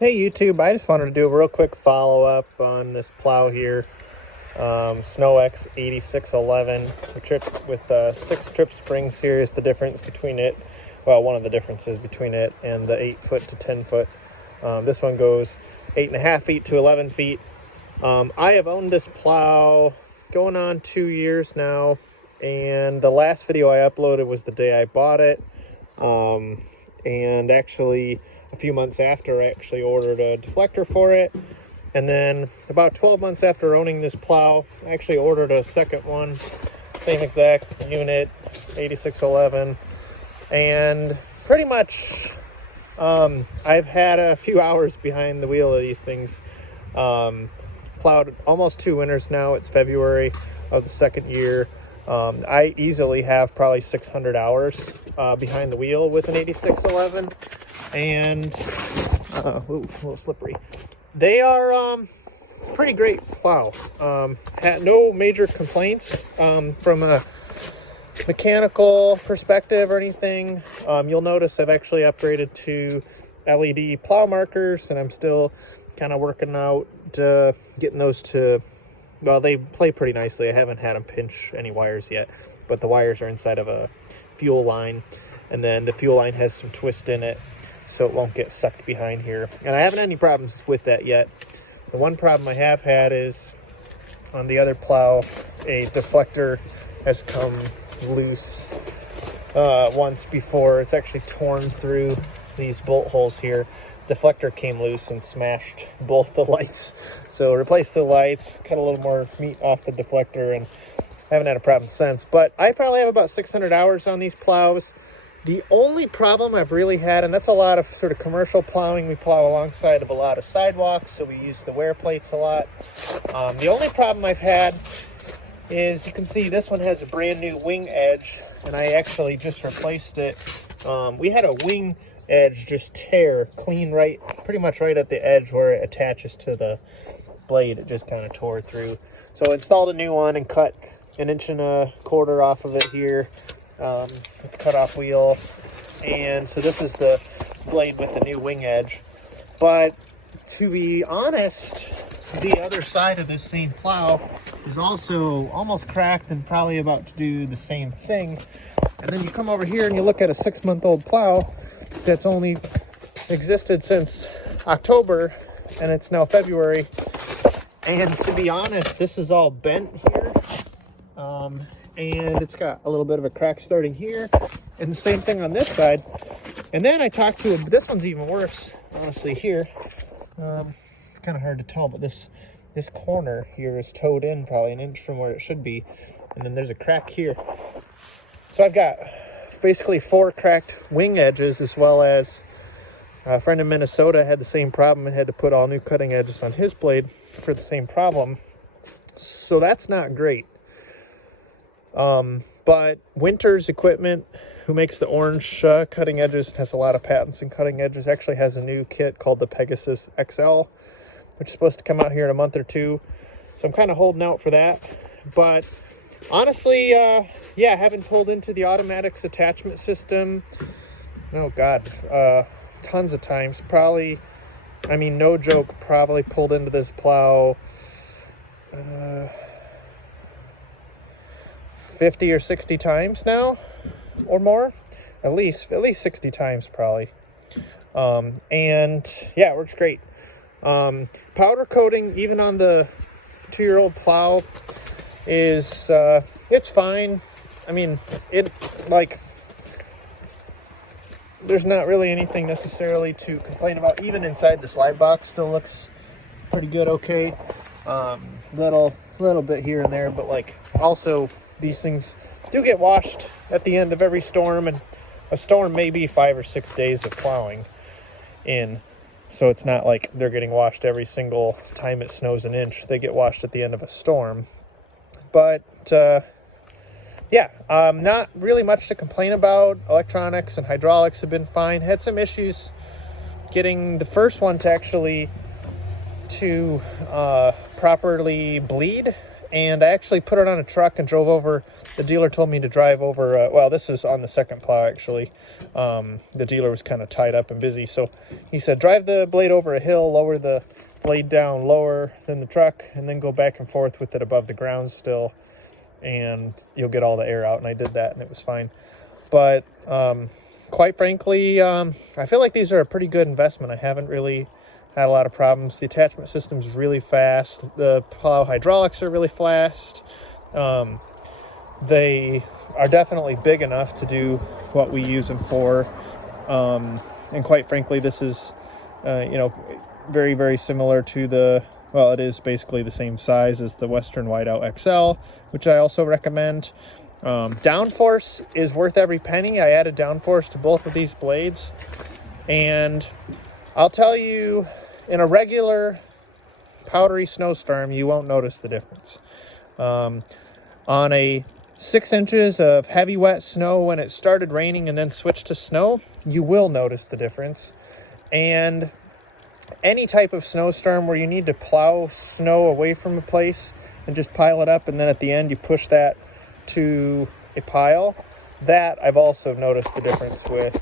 Hey YouTube, I just wanted to do a real quick follow-up on this plow here, Snow X 8611, with 6 trip springs. Here is the difference between it, well, one of the differences between it and the 8 foot to 10 foot. This one goes 8.5 feet to 11 feet. I have owned this plow going on 2 years now, and the last video I uploaded was the day I bought it, and actually a few months after, I actually ordered a deflector for it. And then about 12 months after owning this plow, I actually ordered a second one, same exact unit, 8611. And pretty much I've had a few hours behind the wheel of these things. Plowed almost 2 winters now. It's February of the second year. I easily have probably 600 hours behind the wheel with an 8611. And ooh, a little slippery. They are pretty great plow. Had no major complaints from a mechanical perspective or anything. You'll notice I've actually upgraded to LED plow markers, and I'm still kind of working out getting those to, well, they play pretty nicely. I haven't had them pinch any wires yet, but the wires are inside of a fuel line, and then the fuel line has some twist in it, so it won't get sucked behind here. And I haven't had any problems with that yet. The one problem I have had is on the other plow, a deflector has come loose once before. It's actually torn through these bolt holes here. Deflector came loose and smashed both the lights. So replaced the lights, cut a little more meat off the deflector, and I haven't had a problem since. But I probably have about 600 hours on these plows. The only problem I've really had, and that's a lot of sort of commercial plowing, we plow alongside of a lot of sidewalks, so we use the wear plates a lot. The only problem I've had is, you can see this one has a brand new wing edge, and I actually just replaced it. We had a wing edge just tear clean right, pretty much right at the edge where it attaches to the blade. It just kind of tore through. So I installed a new one and cut 1.25 inches off of it here. With the cutoff wheel, and so this is the blade with the new wing edge. But to be honest, the other side of this same plow is also almost cracked and probably about to do the same thing. And then you come over here and you look at a 6-month-old plow that's only existed since October, and it's now February. And to be honest, this is all bent here. And it's got a little bit of a crack starting here, and the same thing on this side. And then I talked to this one's even worse, honestly. Here, it's kind of hard to tell, but this corner here is towed in probably 1 inch from where it should be, and then there's a crack here. So I've got basically 4 cracked wing edges, as well as a friend in Minnesota had the same problem and had to put all new cutting edges on his blade for the same problem. So that's not great. But Winters Equipment, who makes the orange cutting edges, has a lot of patents in cutting edges, actually has a new kit called the Pegasus XL, which is supposed to come out here in a month or 2. So I'm kind of holding out for that. But honestly, yeah, I haven't pulled into the automatics attachment system. Oh God, tons of times. Probably, I mean, no joke, probably pulled into this plow 50 or 60 times now, or more, at least 60 times probably. And yeah, it works great. Powder coating, even on the 2-year-old plow, is it's fine. I mean, there's not really anything necessarily to complain about. Even inside the slide box still looks pretty good. Okay, little bit here and there, but also these things do get washed at the end of every storm, and a storm may be 5 or 6 days of plowing in. So it's not like they're getting washed every single time it snows 1 inch. They get washed at the end of a storm. But yeah, not really much to complain about. Electronics and hydraulics have been fine. Had some issues getting the first one to actually properly bleed and I actually put it on a truck and drove over. The dealer told me to drive over, well, this was on the second plow, actually. The dealer was kind of tied up and busy, so he said, drive the blade over a hill, lower the blade down lower than the truck, and then go back and forth with it above the ground still, and you'll get all the air out. And I did that, and it was fine. But quite frankly, I feel like these are a pretty good investment. I haven't really had a lot of problems. The attachment system's really fast. The plow hydraulics are really fast. They are definitely big enough to do what we use them for. And quite frankly, this is, very, very similar to it is basically the same size as the Western Whiteout XL, which I also recommend. Downforce is worth every penny. I added downforce to both of these blades, and I'll tell you, in a regular powdery snowstorm, you won't notice the difference. On a 6 inches of heavy wet snow, when it started raining and then switched to snow, you will notice the difference. And any type of snowstorm where you need to plow snow away from a place and just pile it up, and then at the end you push that to a pile, that I've also noticed the difference with.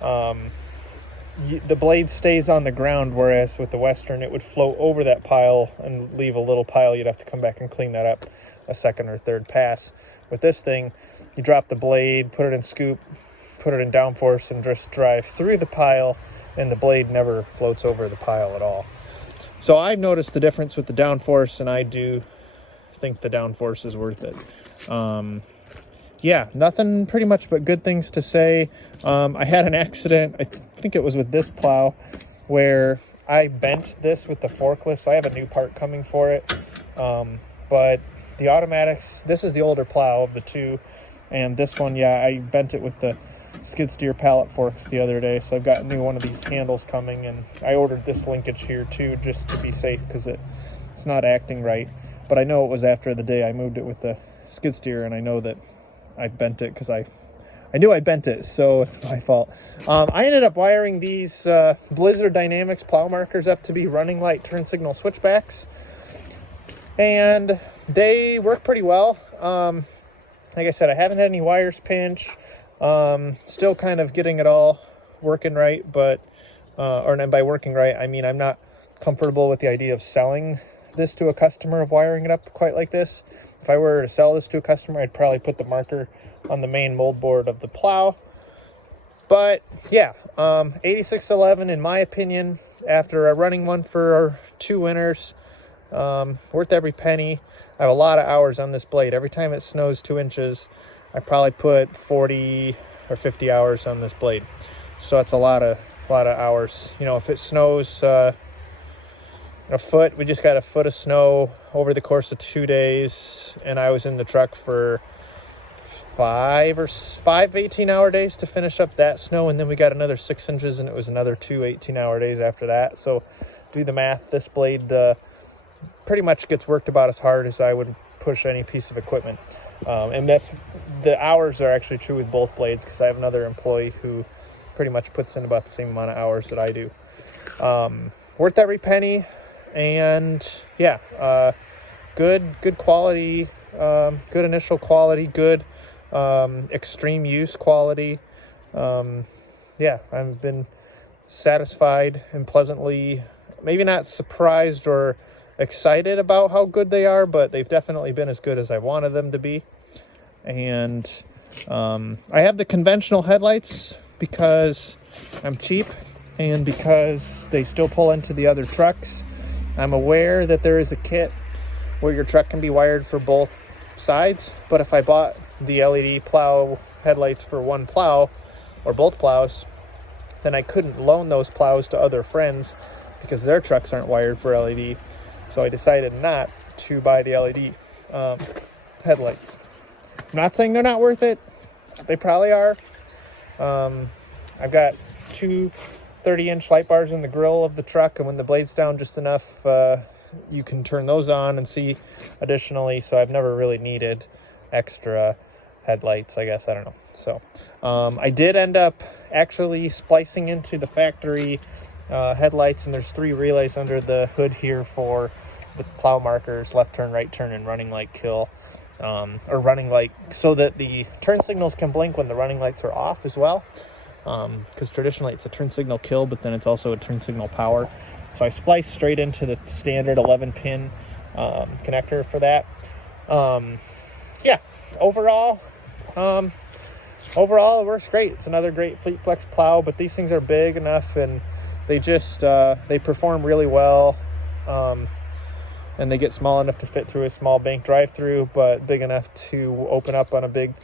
The blade stays on the ground, whereas with the Western it would float over that pile and leave a little pile. You'd have to come back and clean that up a second or third pass. With this thing, you drop the blade, put it in scoop, put it in downforce, and just drive through the pile, and the blade never floats over the pile at all. So I've noticed the difference with the downforce, and I do think the downforce is worth it. Yeah, nothing pretty much but good things to say. I had an accident, I think it was with this plow, where I bent this with the forklift. So I have a new part coming for it. But the automatics, this is the older plow of the two. And this one, yeah, I bent it with the skid steer pallet forks the other day. So I've got a new one of these handles coming, and I ordered this linkage here too, just to be safe, because it's not acting right. But I know it was after the day I moved it with the skid steer, and I know that I bent it because I knew I bent it, so it's my fault. I ended up wiring these Blizzard Dynamics plow markers up to be running light turn signal switchbacks, and they work pretty well. Like I said, I haven't had any wires pinch. Still kind of getting it all working right, but by working right, I mean I'm not comfortable with the idea of selling this to a customer, of wiring it up quite like this. If I were to sell this to a customer, I'd probably put the marker on the main mold board of the plow. But yeah, 8611, in my opinion, after running one for 2 winters, worth every penny. I have a lot of hours on this blade. Every time it snows 2 inches, I probably put 40 or 50 hours on this blade. So that's a lot of hours. You know, if it snows a foot, we just got a foot of snow over the course of 2 days, and I was in the truck for five 18-hour days to finish up that snow, and then we got another 6 inches, and it was another 2 18-hour days after that. So do the math. This blade pretty much gets worked about as hard as I would push any piece of equipment, and that's the hours are actually true with both blades, because I have another employee who pretty much puts in about the same amount of hours that I do. Worth every penny. And yeah, good quality, good initial quality, good extreme use quality. Yeah, I've been satisfied and pleasantly, maybe not surprised or excited about how good they are, but they've definitely been as good as I wanted them to be. And I have the conventional headlights because I'm cheap and because they still pull into the other trucks. I'm aware that there is a kit where your truck can be wired for both sides, but if I bought the LED plow headlights for one plow or both plows, then I couldn't loan those plows to other friends because their trucks aren't wired for LED. So I decided not to buy the LED headlights. I'm not saying they're not worth it. They probably are. I've got 2 30-inch light bars in the grill of the truck, and when the blade's down just enough, you can turn those on and see additionally. So I've never really needed extra headlights, I guess. I don't know. So I did end up actually splicing into the factory headlights, and there's 3 relays under the hood here for the plow markers, left turn, right turn, and running light kill, or running light, so that the turn signals can blink when the running lights are off as well. Because traditionally it's a turn signal kill, but then it's also a turn signal power. So I spliced straight into the standard 11 pin connector for that. Yeah, overall it works great. It's another great Fleet Flex plow, but these things are big enough, and they just they perform really well, and they get small enough to fit through a small bank drive-through, but big enough to open up on a big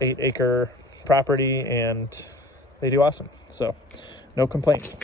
8-acre property, and they do awesome. So no complaints.